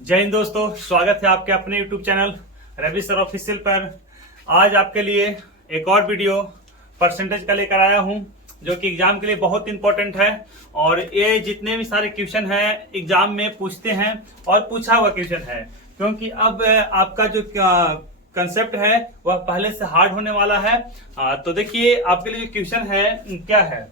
जय हिंद दोस्तों, स्वागत है आपके अपने YouTube channel Ravi sir official पर। आज आपके लिए एक और वीडियो परसेंटेज का लेकर आया हूं जो कि एग्जाम के लिए बहुत इंपॉर्टेंट है। और ये जितने भी सारे क्वेश्चन हैं एग्जाम में पूछते हैं और पूछा हुआ क्वेश्चन है, क्योंकि अब आपका जो कंसेप्ट है वह पहले से हार्ड होने वाला है। तो देखिए आपके लिए जो क्वेश्चन है क्या है,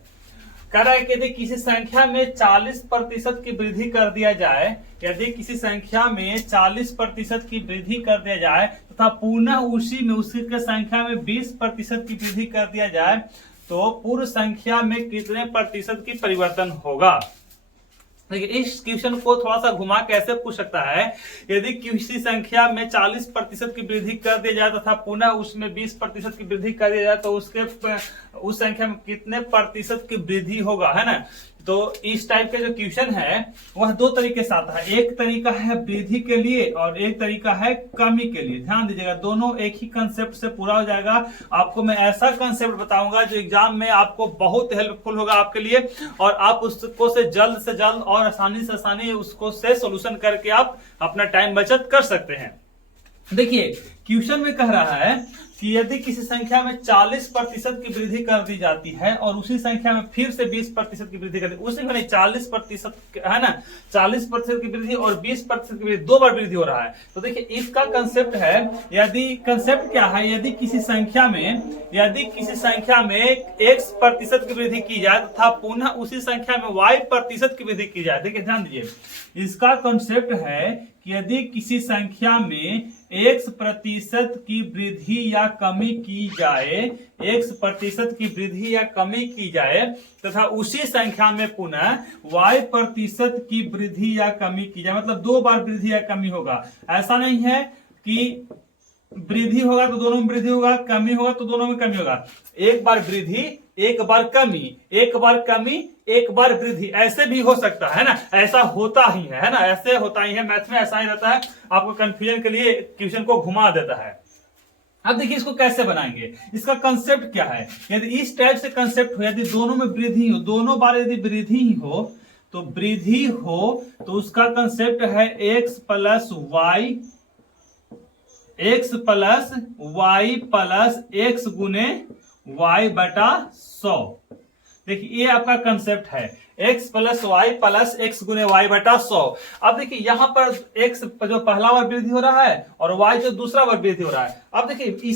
कह रहा है कि यदि किसी संख्या में 40% की वृद्धि कर दिया जाए, यदि किसी संख्या में 40% की वृद्धि कर दिया जाए तथा पुनः उसी में उसी के संख्या में 20% की वृद्धि कर दिया जाए तो पूर्व संख्या में कितने प्रतिशत की परिवर्तन होगा। देखिए इस क्वेश्चन को थोड़ा सा घुमा कैसे पूछ सकता है, यदि किसी संख्या में 40% की वृद्धि कर दिया जाए तथा पुनः उसमें 20% की वृद्धि कर दिया जाए तो उसके उस संख्या में कितने प्रतिशत की वृद्धि होगा, है ना। तो इस टाइप के जो क्वेश्चन है वह दो तरीके से आता है, एक तरीका है वृद्धि के लिए और एक तरीका है कमी के लिए। ध्यान दीजिएगा, दोनों एक ही कंसेप्ट से पूरा हो जाएगा। आपको मैं ऐसा कंसेप्ट बताऊंगा जो एग्जाम में आपको बहुत हेल्पफुल होगा आपके लिए, और आप उसको से जल्द और आसानी उसको से सोल्यूशन करके आप अपना टाइम बचत कर सकते हैं। देखिए क्वेश्चन में कह रहा है कि यदि किसी संख्या में 40% की वृद्धि कर दी जाती है और उसी संख्या में फिर से 20% की वृद्धि कर दी, उसी में 40% है ना, 40% की वृद्धि और 20% की वृद्धि, दो बार वृद्धि हो रहा है। तो देखिए इसका कंसेप्ट है, यदि कंसेप्ट क्या है, यदि किसी संख्या में x% की वृद्धि की जाए तथा पुनः उसी संख्या में y% की वृद्धि की जाए। देखिए ध्यान दीजिए, इसका कंसेप्ट है कि यदि किसी संख्या में x% की वृद्धि या कमी की जाए, x% की वृद्धि या कमी की जाए तथा उसी संख्या में पुनः y% की वृद्धि या कमी की जाए, मतलब दो बार वृद्धि या कमी होगा। ऐसा नहीं है कि वृद्धि होगा तो दोनों में वृद्धि होगा, कमी होगा तो दोनों में कमी होगा। एक बार वृद्धि, एक बार कमी, एक बार कमी, एक बार वृद्धि, ऐसे भी हो सकता है ना, ऐसा होता ही है ना, ऐसे होता ही है। मैथ में ऐसा ही रहता है, आपको कंफ्यूजन के लिए क्वेश्चन को घुमा देता है। अब देखिए इसको कैसे बनाएंगे, इसका कंसेप्ट क्या है। यदि इस टाइप से कंसेप्ट हो, यदि दोनों में वृद्धि हो, दोनों बार यदि वृद्धि ही हो तो वृद्धि हो तो उसका कंसेप्ट है x plus Y plus X गुने y बटा 100। देखिए ये आपका कंसेप्ट है, x plus Y plus X गुने वाई बटा 100। अब देखिए यहाँ पर x जो पहला बार वृद्धि हो रहा है और y जो दूसरा बार वृद्धि हो रहा है। अब देखिए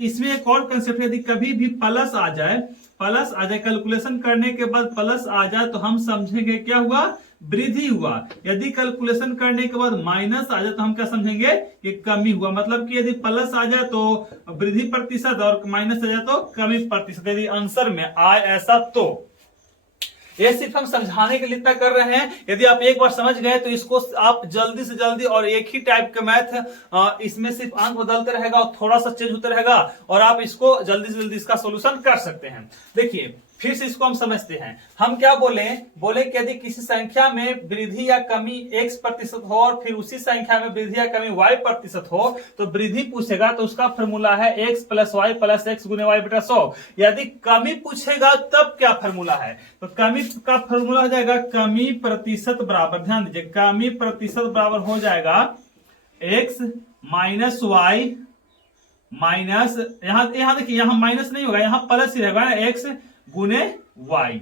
इसमें एक और कंसेप्ट, यदि कभी भी प्लस आ जाए, कैलकुलेशन करने के बाद प्लस आ जाए तो हम समझेंगे क्या हुआ, वृद्धि हुआ। यदि कैलकुलेशन करने के बाद माइनस आ जाए तो हम क्या समझेंगे कि कमी हुआ। मतलब कि यदि प्लस आ जाए तो वृद्धि प्रतिशत और माइनस आ जाए तो कमी प्रतिशत, यदि आंसर में आए ऐसा तो। ये सिर्फ हम समझाने के लिए इतना कर रहे हैं। यदि आप एक बार समझ गए तो इसको आप जल्दी से जल्दी और एक ही टाइप का मैथ, इसमें सिर्फ अंक बदलते रहेगा और थोड़ा सा चेंज होता रहेगा और आप इसको जल्दी से जल्दी इसका सोल्यूशन कर सकते हैं। देखिए फिर से इसको हम समझते हैं। हम क्या बोले कि यदि किसी संख्या में वृद्धि या कमी x% हो और फिर उसी संख्या में वृद्धि या कमी y% हो तो वृद्धि पूछेगा तो उसका फॉर्मूला है x plus Y plus X गुने वाई बटा 100। यदि कमी पूछेगा तब क्या फॉर्मूला है, तो कमी का फॉर्मूला हो जाएगा कमी प्रतिशत बराबर, ध्यान दीजिए, कमी प्रतिशत बराबर हो जाएगा x माइनस वाई माइनस, यहां देखिए यहां माइनस नहीं होगा, यहां प्लस ही रहेगा, x गुने वाई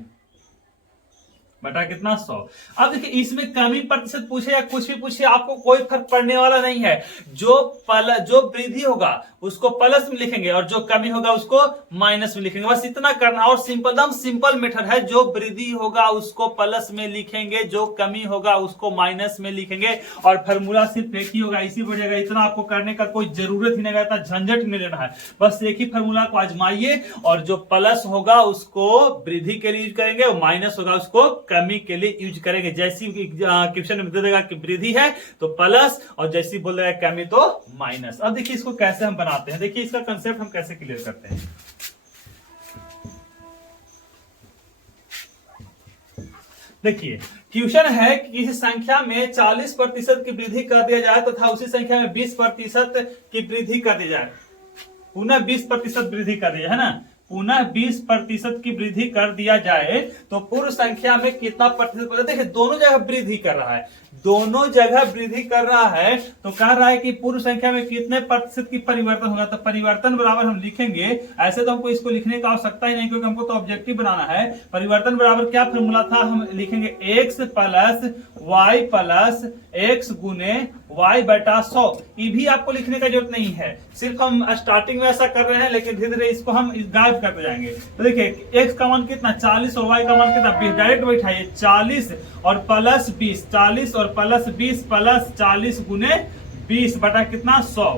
बटा कितना 100। अब देखिए इसमें कमी प्रतिशत पूछे या कुछ भी पूछे आपको कोई फर्क पड़ने वाला नहीं है। जो वृद्धि होगा उसको प्लस में लिखेंगे और जो कमी होगा उसको माइनस में लिखेंगे, बस इतना करना। और सिंपल मेथड है, जो वृद्धि होगा उसको प्लस में लिखेंगे, जो कमी होगा उसको माइनस में लिखेंगे और फॉर्मूला सिर्फ एक ही होगा, इसी वजह। इतना आपको करने का कोई जरूरत ही नहीं रहता, झंझट नहीं लेना है, बस एक ही फॉर्मूला को आजमाइए और जो प्लस होगा उसको वृद्धि के लिए यूज करेंगे और माइनस होगा उसको कमी के लिए यूज करेंगे। जैसी क्वेश्चन में दे देगा कि वृद्धि है तो प्लस और जैसी बोल देगा कमी तो माइनस। अब देखिए इसको कैसे हम बनाते हैं, देखिए इसका कंसेप्ट हम कैसे क्लियर करते हैं। देखिए क्वेश्चन है कि किसी संख्या में 40% की वृद्धि कर दिया जाए तथा उसी संख्या में 20% की वृद्धि कर दी जाए, पुनः 20% वृद्धि कर दी जाए, है ना। पुनः 20% की वृद्धि कर दिया जाए तो पूर्व संख्या में कितना प्रतिशत? देखिए दोनों जगह वृद्धि कर रहा है, दोनों जगह वृद्धि कर रहा है, तो कह रहा है कि पूर्व संख्या में कितने प्रतिशत की परिवर्तन होगा। तो परिवर्तन बराबर हम लिखेंगे, ऐसे तो हमको इसको लिखने की आवश्यकता ही नहीं क्योंकि हमको तो ऑब्जेक्टिव बनाना है। परिवर्तन बराबर क्या फॉर्मूला था, हम लिखेंगे x plus Y plus X गुने y बटा 100। ये भी आपको लिखने का जरूरत नहीं है, सिर्फ हम स्टार्टिंग में ऐसा कर रहे हैं, लेकिन धीरे धीरे इसको हम गायब करते जाएंगे। तो देखिए x का मान कितना 40 और y का मान कितना 20, डायरेक्ट बैठाइए 40 और प्लस 20, 40 और प्लस 20 प्लस 40 गुने 20 बटा कितना 100।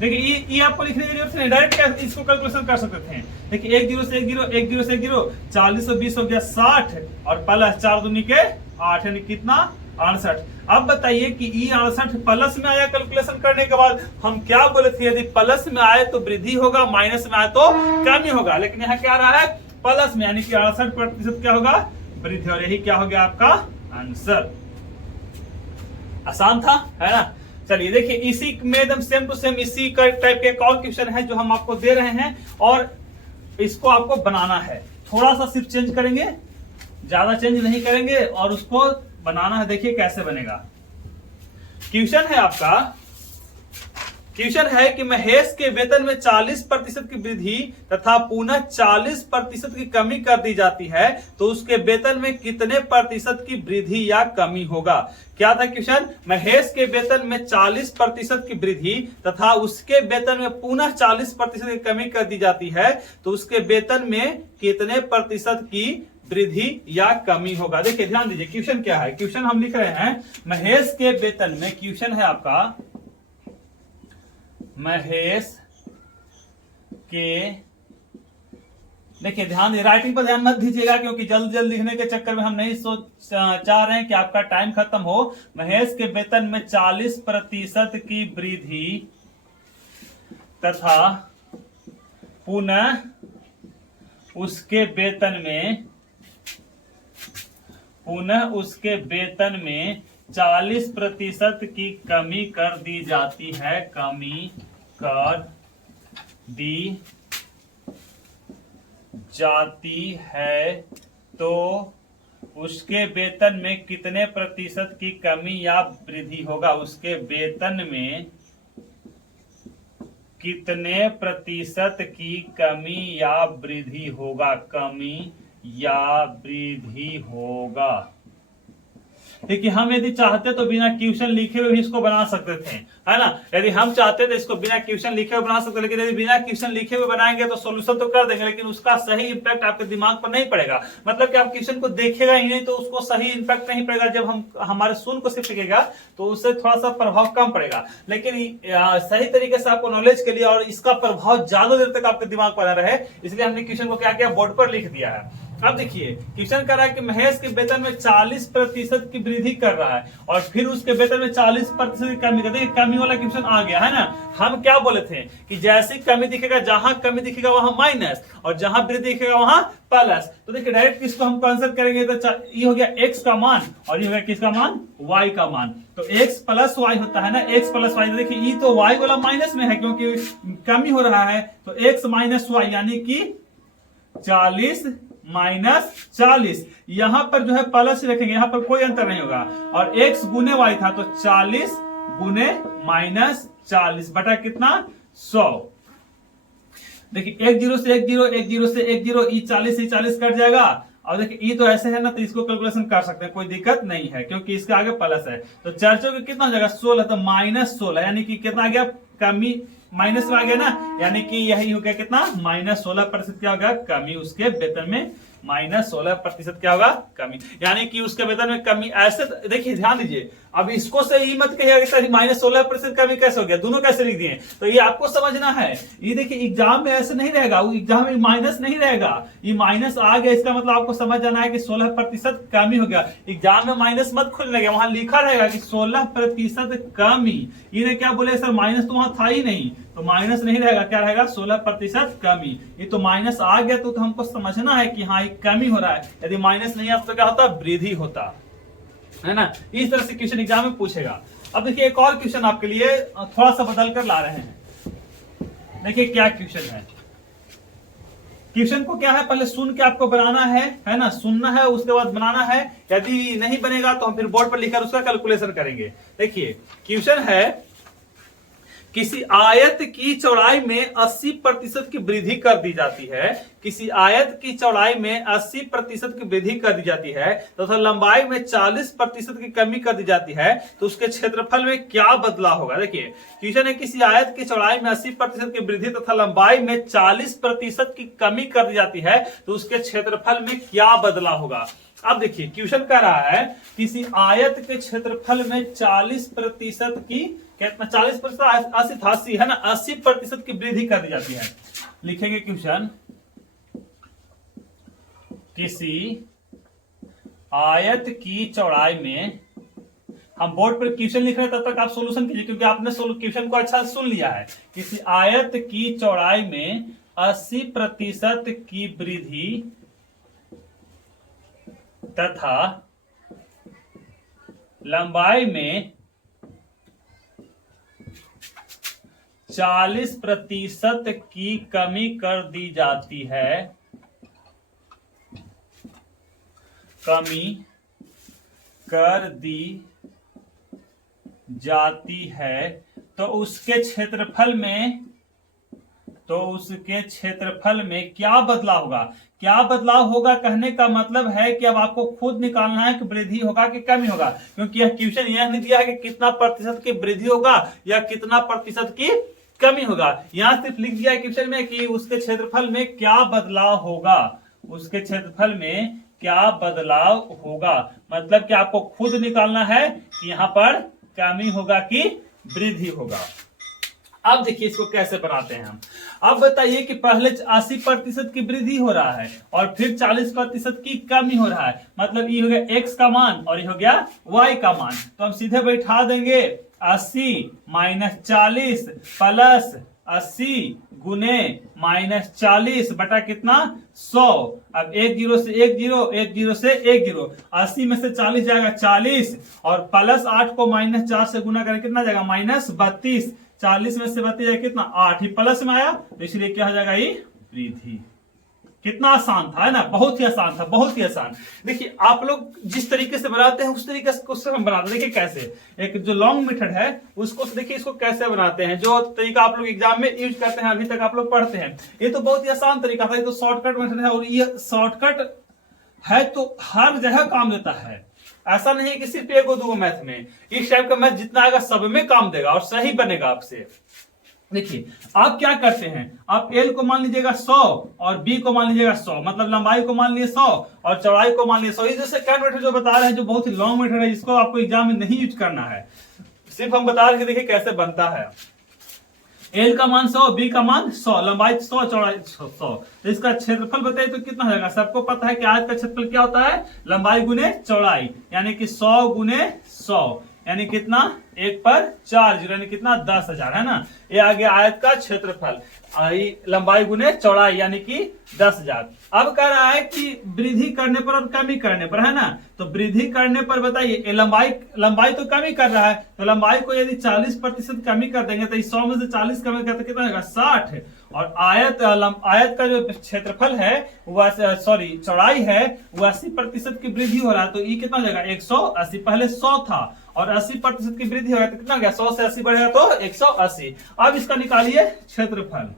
देखिए ये आपको लिखने की जरूरत नहीं, डायरेक्ट इसको कैलकुलेशन कर सकते थे। देखिए 1 0 से 1 0, 1 0 से 1 0, 40 और 20 हो गया 60 और प्लस 4 दूनी के 8 यानी कितना 68। अब बताइए कि ई 68 प्लस में आया, कैलकुलेशन करने के बाद हम क्या बोले थे, यदि प्लस में आए तो वृद्धि होगा, माइनस में आए तो कमी होगा, लेकिन यहाँ क्या रहा है प्लस में, यानी कि 68% क्या होगा वृद्धि, और यही क्या हो गया आपका आंसर। आसान था, है ना। चलिए देखिए इसी में एकदम सेम टू सेम इसी टाइप के एक और क्वेश्चन है जो हम आपको दे रहे हैं और इसको आपको बनाना है। थोड़ा सा सिर्फ चेंज करेंगे, ज्यादा चेंज नहीं करेंगे और उसको बनाना है। देखिए कैसे बनेगा। क्वेश्चन है आपका, क्वेश्चन है कि महेश के वेतन में 40% की वृद्धि तथा पुनः 40% की कमी कर दी जाती है तो उसके वेतन में कितने प्रतिशत की वृद्धि या कमी होगा। क्या था क्वेश्चन, महेश के वेतन में 40% की वृद्धि तथा उसके वेतन में पुनः 40% की कमी कर दी जाती है तो उसके वेतन में कितने प्रतिशत की वृद्धि या कमी होगा। देखिए ध्यान दीजिए क्वेश्चन क्या है। क्वेश्चन हम लिख रहे हैं महेश के वेतन में, क्वेश्चन है आपका महेश के, देखिए ध्यान राइटिंग पर ध्यान मत दीजिएगा क्योंकि जल्द जल्द लिखने के चक्कर में हम नहीं चाह रहे हैं कि आपका टाइम खत्म हो। महेश के वेतन में 40% की वृद्धि तथा पुनः उसके वेतन में 40% की कमी कर दी जाती है, कमी कर दी जाती है तो उसके वेतन में कितने प्रतिशत की कमी या वृद्धि होगा। उसके वेतन में कितने प्रतिशत की कमी या वृद्धि होगा, कमी या वृद्धि होगा। देखिए हम यदि चाहते तो बिना क्वेश्चन लिखे हुए भी इसको बना सकते थे, है ना। यदि हम चाहते तो इसको बिना क्वेश्चन लिखे हुए बना सकते, लेकिन यदि बिना क्वेश्चन लिखे हुए बनाएंगे तो सॉल्यूशन तो कर देंगे लेकिन उसका सही इंपैक्ट आपके दिमाग पर नहीं पड़ेगा। मतलब कि आप क्वेश्चन को देखेगा ही नहीं तो उसको सही इंपैक्ट नहीं पड़ेगा। जब हम हमारे सुन को सिर्फ लिखेगा तो उससे थोड़ा सा प्रभाव कम पड़ेगा, लेकिन सही तरीके से आपको नॉलेज के लिए और इसका प्रभाव ज्यादा देर तक आपके दिमाग पर रहे, इसलिए हमने क्वेश्चन को क्या किया, बोर्ड पर लिख दिया है। अब देखिए क्वेश्चन कर रहा है कि महेश के वेतन में 40% की वृद्धि कर रहा है और फिर उसके वेतन में 40% की कमी करते हैं। कमी वाला क्वेश्चन आ गया, है ना। हम क्या बोले थे कि जैसी कमी दिखेगा, जहां कमी दिखेगा वहां माइनस और जहां वृद्धि दिखेगा वहां प्लस। तो देखिए डायरेक्ट इसको हम आंसर करेंगे तो ये हो गया x का मान और ये हो गया किसका मान, y का मान। तो x प्लस y होता है ना, x प्लस y। देखिए ये तो y वाला माइनस में है क्योंकि कमी हो रहा है, तो x माइनस y यानी कि 40 माइनस 40। यहां पर जो है प्लस रखेंगे, यहां पर कोई अंतर नहीं होगा और x गुने y था तो 40 गुने माइनस 40 बटा कितना 100। देखिए 1 0 से 1 0, 1 0 से 1 0, ई 40 से 40 कट जाएगा। और देखिए ई तो ऐसे है ना, तो इसको कैलकुलेशन कर सकते हैं, कोई दिक्कत नहीं है क्योंकि इसके आगे प्लस है। तो 4 चौके कितना हो जाएगा 16, तो माइनस 16 यानी कि कितना आ गया, कमी माइनस में आ गया ना, यानी कि यही हो गया कितना -16% क्या होगा कमी उसके वेतन में, -16% क्या होगा कमी, यानी कि उसके वेतन में कमी। ऐसे देखिए ध्यान दीजिए, अब इसको से ही मत कहिएगा कि -16% कमी कैसे हो गया, दोनों कैसे लिख दिए, तो ये आपको समझना है। ये देखिए एग्जाम में ऐसे नहीं रहेगा, एग्जाम में माइनस नहीं रहेगा, ये माइनस आ गया इसका मतलब आपको समझ जाना है कि 16% कमी हो गया। एग्जाम में माइनस मत खोलने लगे, वहां लिखा रहेगा कि 16% कमी। ये क्या बोले सर माइनस तो वहां था ही नहीं, तो माइनस नहीं रहेगा, क्या रहेगा 16% कमी। ये तो माइनस आ गया तो हमको समझना है कि हाँ ये कमी हो रहा है, यदि माइनस नहीं आता तो क्या होता वृद्धि होता है ना। इस तरह से क्वेश्चन एग्जाम में पूछेगा। अब देखिए एक और क्वेश्चन आपके लिए थोड़ा सा बदल कर ला रहे हैं। देखिए क्या क्वेश्चन है, क्वेश्चन को क्या है, पहले सुन के आपको बनाना है ना, सुनना है उसके बाद बनाना है। यदि नहीं बनेगा तो हम फिर बोर्ड पर लिखकर उसका कैलकुलेशन करेंगे। देखिए क्वेश्चन है, किसी आयत की चौड़ाई में 80% की वृद्धि कर दी जाती है, किसी आयत की चौड़ाई में 80% की वृद्धि कर दी जाती है तथा लंबाई में 40% की कमी कर दी जाती है, तो उसके क्षेत्रफल में क्या बदलाव होगा। देखिए क्वेश्चन है, किसी आयत की चौड़ाई में 80% की वृद्धि तथा लंबाई में 40% की कमी कर दी जाती है, तो उसके क्षेत्रफल में क्या बदलाव होगा। अब देखिए क्वेश्चन कह रहा है, किसी आयत के क्षेत्रफल में 40% की, कितना 40%, 80 है ना, 80% की वृद्धि कर दी जाती है। लिखेंगे क्वेश्चन, किसी आयत की चौड़ाई में, हम बोर्ड पर क्वेश्चन लिख रहे हैं तब तक आप सॉल्यूशन कीजिए क्योंकि आपने क्वेश्चन को अच्छा सुन लिया है। किसी आयत की चौड़ाई में 80% की वृद्धि तथा लंबाई में 40% की कमी कर दी जाती है, कमी कर दी जाती है, तो उसके क्षेत्रफल में क्या बदलाव होगा। क्या बदलाव होगा कहने का मतलब है कि अब आपको खुद निकालना है कि वृद्धि होगा कि कमी होगा, क्योंकि यह क्वेश्चन यह नहीं दिया है कि कितना प्रतिशत की वृद्धि होगा या कितना प्रतिशत की कमी होगा। यहां सिर्फ लिख दिया है क्वेश्चन में कि उसके क्षेत्रफल में क्या बदलाव होगा, उसके क्षेत्रफल में क्या बदलाव होगा, मतलब कि आपको खुद निकालना है कि यहां पर कमी होगा कि वृद्धि होगा। अब देखिए इसको कैसे बनाते हैं हम। अब बताइए कि पहले 80% की वृद्धि हो रहा है और फिर 40% की कमी हो रहा है, मतलब ये हो गया x का मान और ये हो गया y का मान। तो हम सीधे बैठा देंगे 80 माइनस 40 प्लस 80 गुने माइनस 40 बटा कितना 100। अब 1 0 से 1 0, 1 0 से 1 0, 80 में से 40 जाएगा 40 और प्लस 8 को माइनस 4 से गुना करें कितना जाएगा माइनस 32। 40 में से 32 जाएगा कितना 8, ही प्लस में आया तो इसलिए क्या हो जाएगा ये वृद्धि। कितना आसान था, है ना, बहुत ही आसान था, बहुत ही आसान। देखिए आप लोग जिस तरीके से बनाते हैं उस तरीके से क्वेश्चन हम बनाते हैं। देखिए कैसे, एक जो लॉन्ग मेथड है उसको देखिए इसको कैसे बनाते हैं, जो तरीका आप लोग एग्जाम में यूज करते हैं, अभी तक आप लोग पढ़ते हैं। ये तो बहुत ही आसान तरीका था, ये तो शॉर्टकट मेथड है और ये शॉर्टकट है तो हर जगह काम देता है। ऐसा नहीं है कि सिर्फ एक दो मैथ में, इस टाइप का मैथ जितना आएगा सब में काम देगा और सही बनेगा आपसे। देखिए आप क्या करते हैं, आप L को मान लीजिएगा 100 और B को मान लीजिएगा 100, मतलब लंबाई को मान लीजिए 100 और चौड़ाई को मान लीजिए 100। ये जैसे कैट मेथड जो बता रहे हैं, जो बहुत ही लॉन्ग मेथड है, जिसको आपको एग्जाम में नहीं यूज करना है, सिर्फ हम बता रहे हैं देखिए कैसे बनता है। L का मान 100, B का मान 100, लंबाई 100, चौड़ाई 100। तो इसका क्षेत्रफल बताइए तो कितना हो जाएगा। सबको पता है कि आयत का क्षेत्रफल क्या होता है, लंबाई गुने चौड़ाई, यानी कि 100 गुने 100 यानी कितना 1 पर 4 0 यानी कितना 10,000, है ना। ये आ गया आयत का क्षेत्रफल, लंबाई गुने चौड़ाई यानी कि 10,000। अब कह रहा है कि वृद्धि करने पर और कमी करने पर, है ना। तो वृद्धि करने पर बताइए लंबाई तो कमी कर रहा है, तो लंबाई को यदि 40% कमी कर देंगे तो 100 में से 40 कमी करते कितना होगा 60। और आयत का जो क्षेत्रफल है वह चौड़ाई है वो 80% की वृद्धि हो रहा है, तो ये कितना हो जाएगा 180। पहले 100 था और 80% की वृद्धि हो गया तो कितना गया 100 से 80 बढ़ेगा तो 180। अब इसका निकालिए क्षेत्रफल,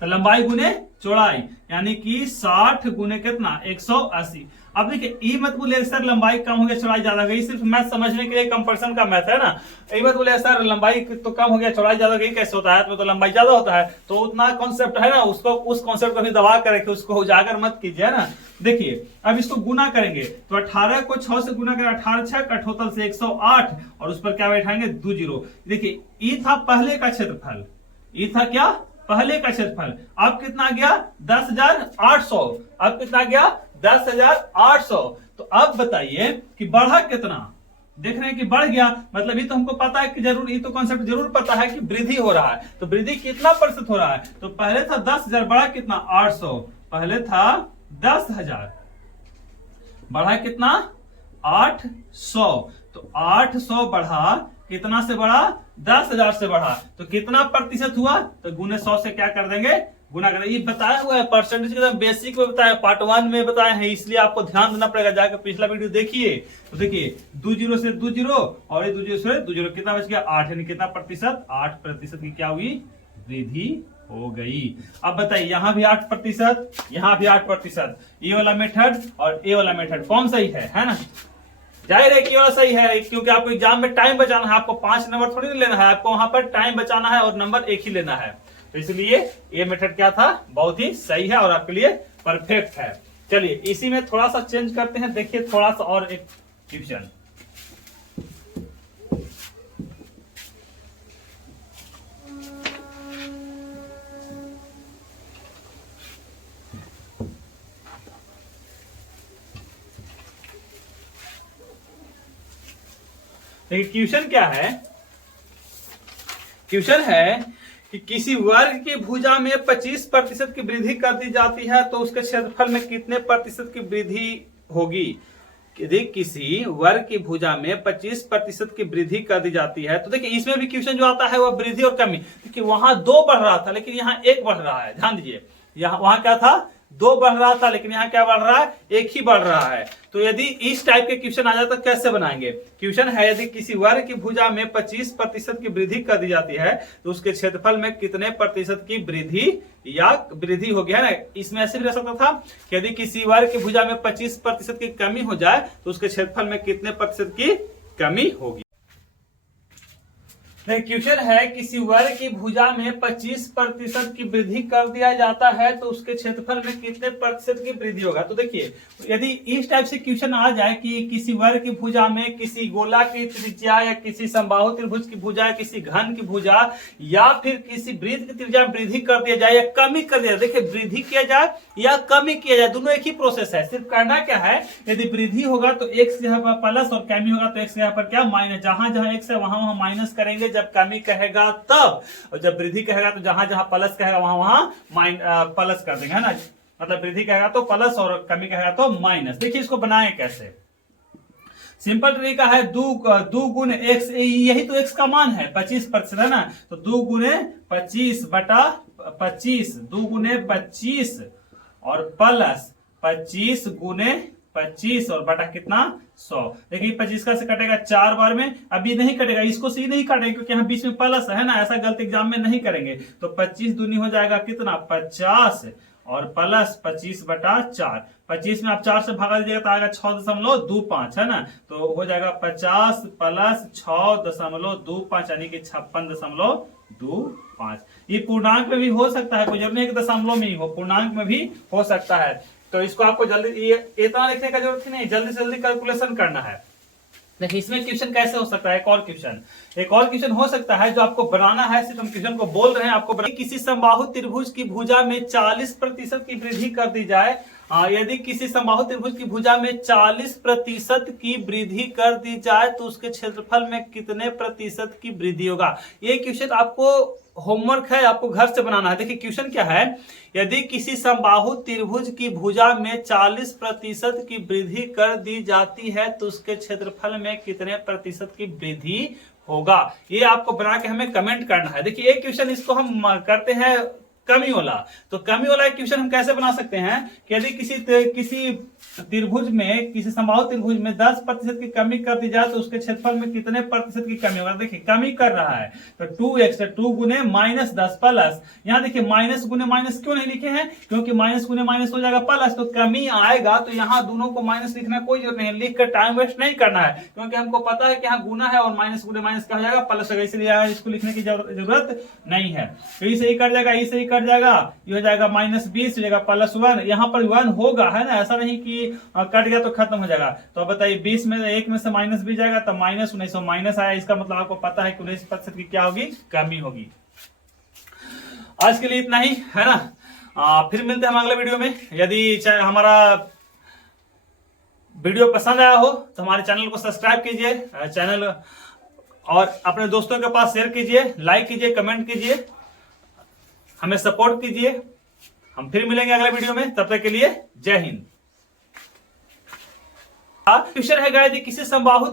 तो लंबाई गुने चौड़ाई यानी कि 60 गुने कितना 180। अब देखिए ये मत बोले सर लंबाई कम हो गया चौड़ाई ज्यादा गई, सिर्फ मैथ समझने के लिए कंपैरिजन का मैथ है ना। ये मत बोले सर लंबाई तो कम हो गया चौड़ाई ज्यादा गई, कैसे होता है, तो लंबाई ज्यादा होता है, तो उतना कॉन्सेप्ट है ना, उसको उस कॉन्सेप्ट को भी दबा कर रखे, उसको उजागर मत कीजिए, है ना। देखिए अब इसको गुना करेंगे तो 18 को 6 से गुना करें, 18 6 कठोतल से 108 और उस पर क्या बैठाएंगे 2 0। देखिए ये था पहले का क्षेत्रफल, ये था क्या पहले का क्षेत्रफल। अब कितना गया 10,800, अब कितना गया 10,800। तो अब बताइए कि बढ़ा कितना, देख रहे हैं कि बढ़ गया, मतलब ये तो हमको पता है कि जरूर, ये तो कॉन्सेप्ट जरूर पता है कि वृद्धि हो रहा है। तो वृद्धि कितना प्रतिशत हो रहा है, तो पहले था 10,000 बढ़ा कितना 800, पहले था 10,000 बढ़ा कितना 800, तो 800 बढ़ा कितना से बढ़ा 10,000 से बढ़ा, तो कितना प्रतिशत हुआ, तो गुने 100 से क्या कर देंगे गुना करना, ये बताया हुआ है परसेंटेज के बेसिक में बताया, पार्ट 1 में बताया है, इसलिए आपको ध्यान देना पड़ेगा, जाकर पिछला वीडियो देखिए। तो देखिए 2 जीरो से 2 जीरो और ये 2 जीरो से 2 जीरो, कितना बच गया 8, यानी कितना प्रतिशत, 8% की क्या हुई, वृद्धि हो गई। अब बताइए यहाँ भी 8%, यहाँ भी 8%, ये वाला मेथड और ये वाला मेथड कौन सही है ना? जाहिर है कि वाला सही है, क्योंकि आपको एग्जाम में टाइम बचाना है, आपको 5 नंबर थोड़ी नहीं लेना है, आपको वहां पर टाइम बचाना है और नंबर एक ही लेना है। तो इसलिए ये मेथड क्या था, बहुत ही सही है और आपके लिए परफेक्ट है। चलिए इसी में थोड़ा सा चेंज करते हैं, देखिए थोड़ा सा और एक क्वेश्चन। देखिए क्वेश्चन क्या है, क्वेश्चन है कि किसी वर्ग की भुजा में 25% की वृद्धि कर दी जाती है तो उसके क्षेत्रफल में कितने प्रतिशत की वृद्धि होगी। यदि किसी वर्ग की भुजा में 25% की वृद्धि कर दी जाती है तो देखिए इसमें भी क्वेश्चन जो आता है वह वृद्धि और कमी। देखिए वहां 2 बढ़ रहा था लेकिन यहाँ 1 बढ़ रहा है, ध्यान दीजिए, यहाँ वहां क्या था 2 बढ़ रहा था लेकिन यहाँ क्या बढ़ रहा है, 1 ही बढ़ रहा है। तो यदि इस टाइप के क्वेश्चन आ जाए तो कैसे बनाएंगे। क्वेश्चन है यदि किसी वर्ग की भुजा में 25% की वृद्धि कर दी जाती है तो उसके क्षेत्रफल में कितने प्रतिशत की वृद्धि या वृद्धि होगी, है ना। इसमें ऐसे भी रह सकता था कि यदि किसी वर्ग की भुजा में 25% की कमी हो जाए तो उसके क्षेत्रफल में कितने प्रतिशत की कमी होगी। क्वेश्चन है किसी वर्ग की भुजा में 25% की वृद्धि कर दिया जाता है तो उसके क्षेत्रफल में कितने प्रतिशत की वृद्धि होगा। तो देखिए यदि इस टाइप से क्वेश्चन आ जाए कि किसी वर्ग की भुजा में किसी गोला की त्रिज्या या किसी समबाहु त्रिभुज की भुजा, किसी घन की भुजा या फिर किसी वृत्त की त्रिज्या में वृद्धि कर दिया जाए या कमी कर दिया जाए। देखिए वृद्धि किया जाए या कमी किया जाए दोनों एक ही प्रोसेस है, सिर्फ करना क्या है, यदि वृद्धि होगा तो x यहाँ पर प्लस और कमी होगा तो x यहाँ पर क्या माइनस, जहां जहां x है वहां वहां माइनस करेंगे जब कमी कहेगा तब, और जब वृद्धि कहेगा तो जहां जहां प्लस कहेगा वहां वहां प्लस कर देंगे, है ना। मतलब वृद्धि कहेगा तो प्लस और कमी कहेगा तो माइनस। देखिए इसको बनाए कैसे, सिंपल तरीका है 2 गुने x, यही तो x का मान है 25% है ना। तो 2 गुने 25 बटा 25, 2 गुने 25 और प्लस 25 गुने 25 और बटा कितना 100। देखिए 25 का से कटेगा 4 बार में, अब ये नहीं कटेगा, इसको से नहीं काटेंगे क्योंकि यहाँ बीच में प्लस है ना, ऐसा गलत एग्जाम में नहीं करेंगे। तो 25 दूनी हो जाएगा कितना 50 और प्लस 25 बटा 4, 25 में आप 4 से भागा दीजिएगा तो आएगा 6.25 है ना। तो हो जाएगा 50 प्लस 6.25 यानी कि 56.25। ये पूर्णांक में भी हो सकता है, कोई जरूरी नहीं कि दशमलव में ही हो, पूर्णांक में भी हो सकता है। तो इसको आपको जल्दी इतना लिखने का जरूरत नहीं, जल्दी से जल्दी कैलकुलेशन करना है। देखिए इसमें क्वेश्चन कैसे हो सकता है, एक और क्वेश्चन हो सकता है जो आपको बनाना है, सिर्फ हम क्वेश्चन को बोल रहे हैं आपको किसी समबाहु त्रिभुज की भुजा में 40% की वृद्धि कर दी जाए। यदि किसी समबाहु त्रिभुज की भुजा में 40% की वृद्धि कर दी जाए तो उसके क्षेत्रफल में कितने प्रतिशत की वृद्धि होगा। ये क्वेश्चन आपको होमवर्क है, आपको घर से बनाना है। देखिए क्वेश्चन क्या है, यदि किसी समबाहु त्रिभुज की भुजा में 40% की वृद्धि कर दी जाती है तो उसके क्षेत्रफल में कितने प्रतिशत की वृद्धि होगा। ये आपको बना के हमें कमेंट करना है। देखिए एक क्वेश्चन इसको हम करते हैं कमी वाला, तो कमी वाला क्वेश्चन हम कैसे बना सकते हैं कि यदि किसी त्रिभुज में, किसी समबाहु त्रिभुज में 10% की कमी कर दी जाए तो उसके क्षेत्रफल में कितने प्रतिशत की कमी होगा। देखिए कमी कर रहा है तो 2x, 2 गुने -10 प्लस, यहाँ देखिए माइनस गुने माइनस क्यों नहीं लिखे हैं, क्योंकि माइनस गुने माइनस हो जाएगा प्लस, तो कमी आएगा तो यहाँ दोनों को माइनस लिखना कोई जरूरत नहीं है, लिख कर टाइम वेस्ट नहीं करना है, क्योंकि हमको पता है कि यहाँ गुना है और माइनस गुने माइनस क्या हो जाएगा प्लस होगा, इसलिए इसको लिखने की जरूरत नहीं है। तो इसे ही कट जाएगा, इसे ही कट जाएगा, ये हो जाएगा -20 हो जाएगा +1, यहाँ पर 1 होगा, है ना, ऐसा नहीं कि कट गया तो खत्म हो जाएगा। तो अब बताइए 20 में 1 में से -20 जाएगा तो -19 माइनस आया, इसका मतलब आपको पता है कि 19% की क्या होगी, कमी होगी। आज के लिए इतना ही, है ना। फिर मिलते हैं हम अगले वीडियो में। यदि हमारा वीडियो पसंद आया हो तो हमारे चैनल को सब्सक्राइब कीजिए, चैनल और अपने दोस्तों के पास शेयर कीजिए, लाइक कीजिए, कमेंट कीजिए, हमें सपोर्ट कीजिए। हम फिर मिलेंगे अगले वीडियो में, तब तक के लिए जय हिंद। क्वेश्चन है किसी समबाहु